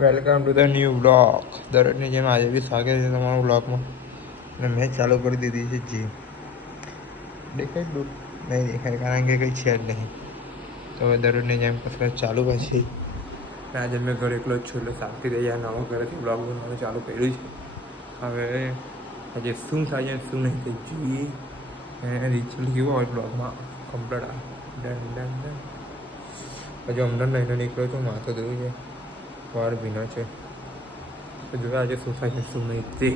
Welcome to the new vlog દરરોજની જેમ આજે બી સ્વાગત છે તમારું બ્લોગમાં અને મેં ચાલુ કરી દીધી છે જીમ દેખાય દૂર? નહીં દેખાય, કારણ કે કંઈ છે જ નહીં. તો હવે દરરોજની જેમ કસરત ચાલુ પછી. આજે મેં ઘરે એકલો જ છું, એટલે શાંતિ રહી આ નવો ઘરેથી બ્લોગ બનાવવાનું ચાલુ કર્યું છે. હવે આજે શું થાય છે શું નહીં તે જોઈએ. અને રિચલ કેવો હોય બ્લોગમાં કમ્પ્લીટ ડન ડન ડન. હજુ અમદાવાદ લઈને નીકળ્યો છું માથું ધોયું છે. વાળ ભીના છે. જોવે આજે શું થાય નહીં તે.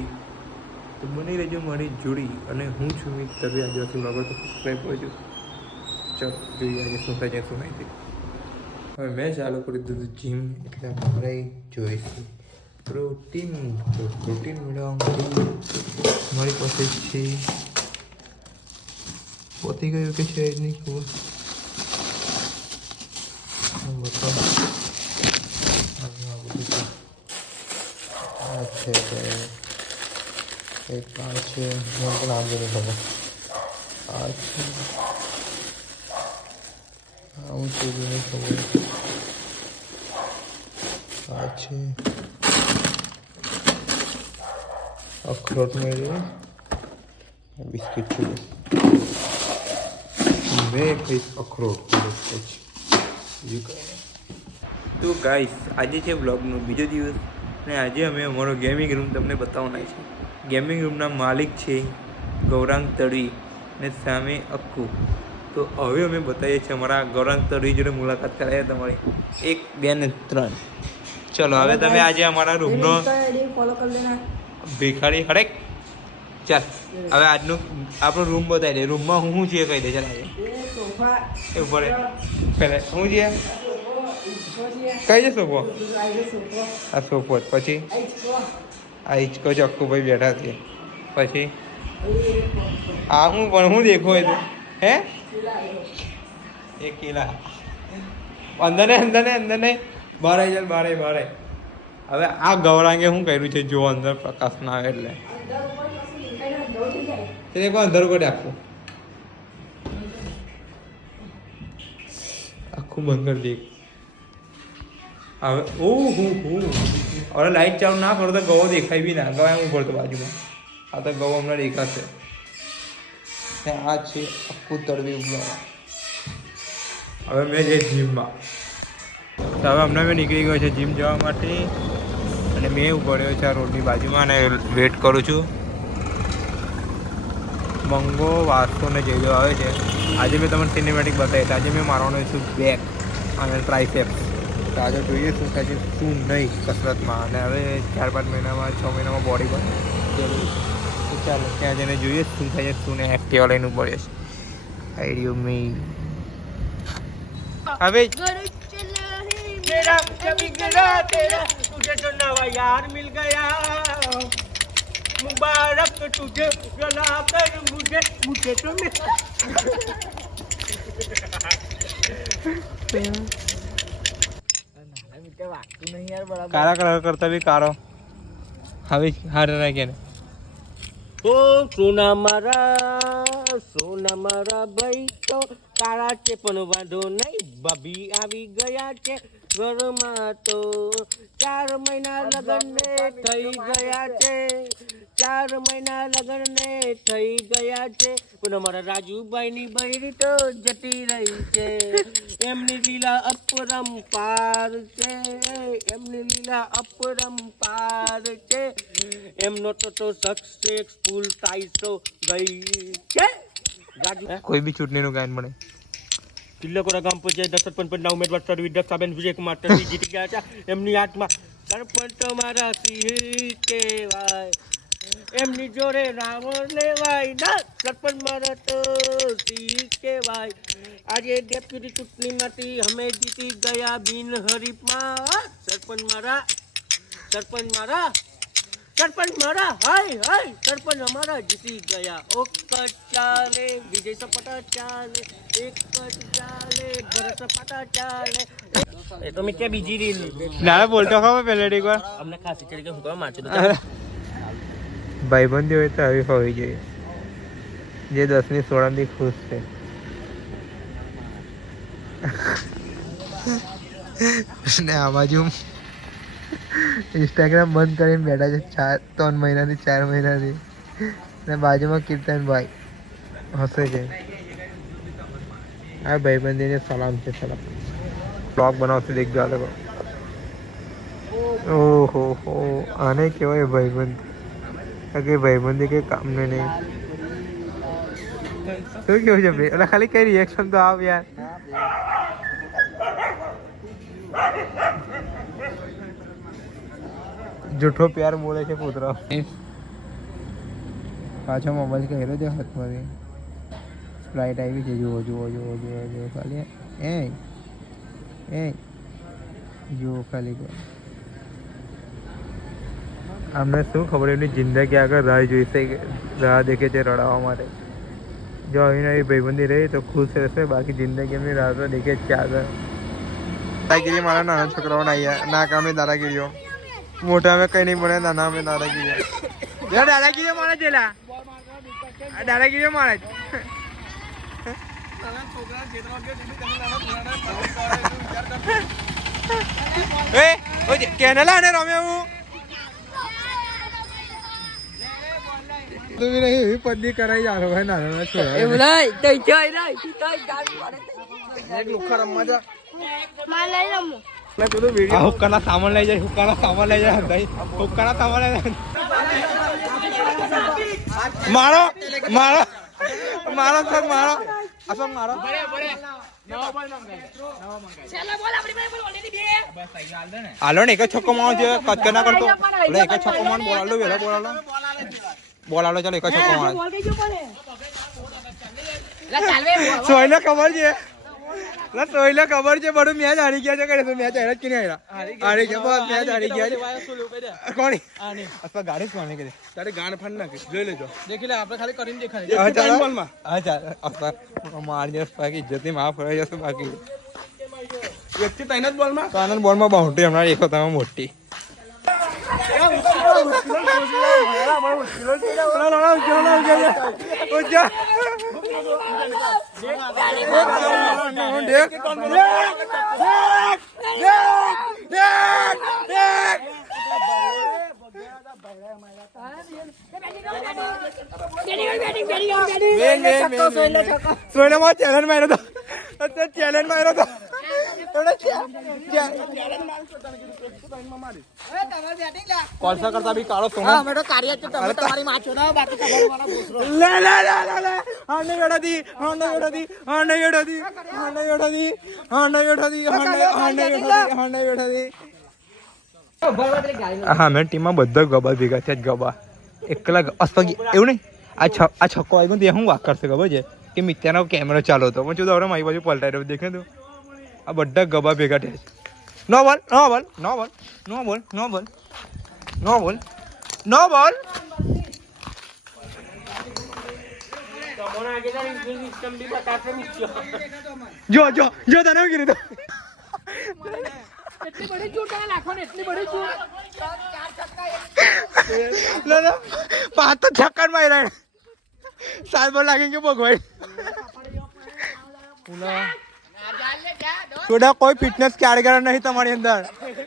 તો બની રહેજો મારી જોડી અને હું છું મિત. તમે આદિવાસી બ્લોગર તો સબસ્ક્રાઈબ કરજો. ચાલો, જોઈએ આજે શું થાય છે નહીં તે. હવે મેં ચાલુ કરી દીધું જીમ એટલે મારે જોઈશે પ્રોટીન પ્રોટીન મેળવવા માટે મારી પાસે છે. પોતી ગયું કે છે એની ખબર. બતાવું આ બધું છે. આ છે તે એક અખરોટ મેળવી. બિસ્કિટ છે મેં અખરોટ. તો ગાઈસ આજે છે વ્લોગનો બીજો દિવસ. અને આજે અમે અમારો ગેમિંગ રૂમ તમને બતાવવાના છે. ગેમિંગ રૂમના માલિક છે ગૌરાંગ તળવી અને સામે અક્કુ. તો હવે અમે બતાવીએ છીએ અમારા ગૌરાંગ તળવી જોડે મુલાકાત કરાવીએ તમારી. એક બે ને ત્રણ. ચલો હવે તમે આજે અમારા રૂમનો ભિખારી હરેક. ચાલ હવે આજનું આપણો રૂમ બતાવી દે. રૂમમાં હું શું છે કહી દે ચાલ આજે. એ પડે પહેલાં શું છે કઈ છે સોફો? આ સોફો. પછી? આ હિચકો ચક્કુભાઈ બેઠા છે. પછી? આ હું પણ, હું દેખો એ હે? એક કિલા. અંદર ને અંદર ને અંદર ને બહાર આવી જાય બહાર બહાર હવે આ ગૌરાંગે શું કર્યું છે? જો અંદર પ્રકાશ ના આવે એટલે. તેને કોઈ અંદર કરી આખું આખું બંધ કરી દે હવે ઓ હું હું હવે લાઈટ ચાલુ ના કરો તો ગવો દેખાય બી ના. ગવા હું પડતો બાજુમાં. આ તો ગવો હમણાં દેખાશે. આ છે આખું તળવી હવે મેં જે જીમમાં તો હવે હમણાં મેં નીકળી ગયો છે જીમ જવા માટે. અને મેં ઊભો રહ્યો છે આ રોડની બાજુમાં અને વેટ કરું છું. મંગો વાસ્કોને જઈ આવે છે. આજે મેં તમને સિનેમેટિક બતાવી. આજે મેં મારવાનો છું બેક અને ટ્રાયસેપ્સ તો આગળ જોઈએ શું થાય છે શું નહીં કસરતમાં. અને હવે ચાર પાંચ મહિનામાં છ મહિનામાં બોડી પણ તો ચાલો ત્યાં જઈને જોઈએ શું થાય છે શું ને એક્ટિવા લઈને ઊભો રહેશે. આઈડિયો મી હવે મેરા કભી ગરા તેરા. તુજે યાર મિલ ગયા. મુબારક તુજે ગલા કર મુજે. મુજે તો મે કાળા કલર કરતા બી કાળો. હવે હારે રાખે ને. ઓ સોના મારા સોના મારા ભાઈ તો કાળા છે પણ વાંધો નહીં. ભાભી આવી ગયા છે. ઘરમાં તો ચાર મહિના લગ્નને થઈ ગયા છે. ચાર મહિના લગ્નને થઈ ગયા છે. પણ અમારા રાજુભાઈની બહેરી તો જતી રહી છે. એમની લીલા અપરમ પાર છે. એમની લીલા અપરમ પાર છે. એમનો તો તો સક્સેસફુલ તો ગઈ છે. કોઈ બી ચૂંટણીનું ગાયન બને તિલકોરા ગામ પંચાયત દસ સરપંચના ઉમેદવાર સર્વી દક્ષાબેન વિજયકુમાર ટર્વી જીતી ગયા છે એમની હાથમાં સરપંચ તો મારા સિંહ કહેવાય. એમની જોડે નામ લેવાય. ના, સરપંચ મારા તો સિંહ કહેવાય. આજે ડેપ્યુટી ચૂંટણીમાંથી અમે જીતી ગયા બિન હરીફમાં સરપંચ મારા સરપંચ મારા સરપંચ મારા હાય હાય. સરપંચ અમારા જીતી ગયા. ઓક ચાલે વિજય સપાટા ચાલે એક ચાલે ભરત સપાટા ચાલે. એ તો મેં ત્યાં બીજી રીલ ના બોલતો ખબર પહેલે એક વાર. અમને ખાસી ચડી કે હું કરવા મારશું ભાઈબંધી હોય તો આવી હોવી જોઈએ. જે દસની સોળાથી ખુશ છે. અને આ બાજુ ઇન્સ્ટાગ્રામ બંધ કરીને બેઠા છે ચાર, ત્રણ મહિનાથી, ચાર મહિનાથી. ને બાજુમાં કીર્તનભાઈ હસે છે. આ ભાઈબંધીને સલામ છે, સલામ. બ્લોગ બનાવશે, દેખજો આ લોકો. ઓહો હો, આને કહેવાય ભાઈબંધ. આ કે ભાઈબંધી કંઈ કામને નહીં. શું કેવું છે ભાઈ? એટલે ખાલી કઈ રિએક્શન તો આવ યાર. જૂઠો પ્યાર બોલે છે કૂતરો. પાછો મોબાઈલ કહેલો છે હાથમાંથી. ફ્લાઇટ આવી છે, જુઓ જુઓ જુઓ જુઓ જુઓ, ખાલી. એ એ જુઓ ખાલી. અમને શું ખબર એમની જિંદગી આગળ રાહ જોઈશે કે, રાહ દેખે છે રડાવવા માટે. જો આવી નવી ભાઈબંધી રહી તો ખુશ રહેશે, બાકી જિંદગી એમની રાહ તો દેખે જ છે આગળ. દાદાગીરી મારા નાના છોકરાઓ ના, કામે દાદાગીરીઓ. મોટા અમે કઈ નહીં બને નાના અમે દાદાગીરી યાર દાદાગીરીઓ મારે જેલા આ દાદાગીરીઓ મારે એ ઓય કેનેલા ને રમે હું. તું નહીં એવી પદની કરાઈ જાતો ભાઈ નાના નાના છોકરા એવું નહીં તો જોઈ નહીં તો ગાડી પડે એક લુખા રમવા જા. લઈ રમું. હુક્કાના સામાન લઈ જાય હુક્કાના સામાન લઈ જાય ભાઈ. હુક્કાના સામાન લઈ જાય. મારો મારો મારો સર મારો. અસમ મારો. હાલો ને એક જ છક્કો મારો છે કચકે ના કરતો. એક જ છક્કો મારો બોલાલો વેલો બોલાલો બોલાલો ચાલો એક જ છક્કો મારો સોયલો ખબર છે? લા સોયલે ખબર છે બધું મેચ હારી ગયા છે કરે મેચ હારી જ કે નહીં હારી ગયા બસ મેચ હારી ગયા છે. કોની અથવા ગાડી કોણ કરી તારે ગાણ ફાડ નાખી જોઈ લેજો. દેખી લે આપણે ખાલી કરીને હા બોલમાં. હા ચાલ. અથવા મારી જશે ઇજ્જતની માફ રહી જશે બાકી. વ્યક્તિ તૈનાત બોલમાં? તો આનંદ બોલમાં બાઉન્ડ્રી હમણાં એક તમે મોટી. માં ચેલેન્જ માર્યો તો. ચેલેન્જ માર્યો તો. કોલસા કરતા બી કાળો સોનો. અમે તો કાર્ય છે તમે તમારી માં છો ને બાકી તમારો મારા ભૂસરો. લે લે લે લે લે. હાંડે વેડાદી હાંડે વેડાદી હાંડે વેડાદી હાંડે વેડાદી હાંડે વેડાદી હાંડે હાંડે વેડાદી હાંડે વેડાદી હા મેં ટીમમાં બધા ગબા ભેગા થયા જ ગબા. એકલા અસ્પગી એવું નહીં. આ છ આ છક્કો આવ્યો ને તે હું વાક કરશે ખબર છે? કે મિત્યાનો કેમેરો ચાલો હતો. પણ જો હવે મારી બાજુ પલટાઈ રહ્યો દેખે તું. આ બધા ગબા ભેગા થયા છે. નો બોલ નો બોલ નો બોલ નો બોલ નો બોલ નો બોલ નો બોલ. જો જો જો તને એવું કીધું તો? છક્કરમાં રહ્યા સાહેબ લાગે કે ભગવાન થોડા કોઈ ફિટનેસ કારીગર નહીં તમારી અંદર.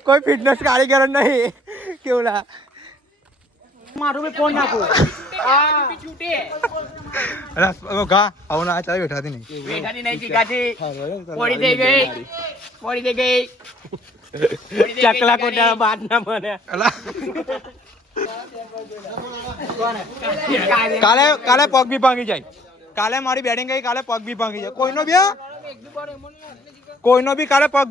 કોઈ ફિટનેસ કારીગર નહીં. કેવલા? મારું બી ફોન નાખો. અરે ઘા આવું ના ચાલે બેઠાતી નહીં. બેઠાની નહીં ચીકાથી પડી થઈ ગઈ. પડી થઈ ગઈ. ચકલા કોટા બાદ ના મને અલા. કાલે કાલે પગ બી ભાંગી જાય. કાલે મારી બેટિંગ ગઈ, કાલે પગ બી ભાંગી જાય કોઈનો બી? કોઈનો બી કાલે પગ